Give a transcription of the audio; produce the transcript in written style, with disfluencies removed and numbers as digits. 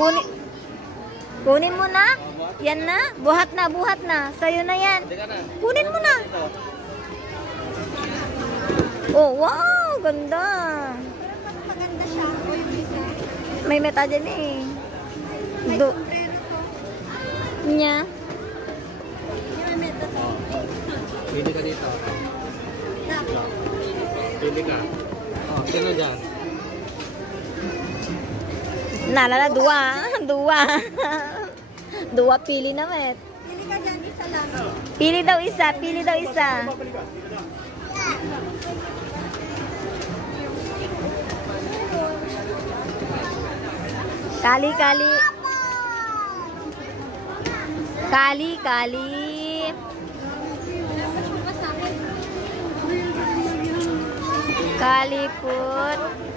Kunin. Kunin mo na. Yan na. Buhat na, buhat na. Sa'yo na yan. Kunin mo na. Oh, wow. Ganda. Maganda siya. O yung isa. May meta dyan eh. May Do. sombrero to. Nya. Yung may meta to. Pili ka dito. Dapat. Pili ka. Oh, sino dyan? Nalala, dua. Dua. Dua pili na met. Pili ka dyan, isa lang. Pili daw isa. Pili daw isa. Kali, kali. Kali, kali. Kalikot.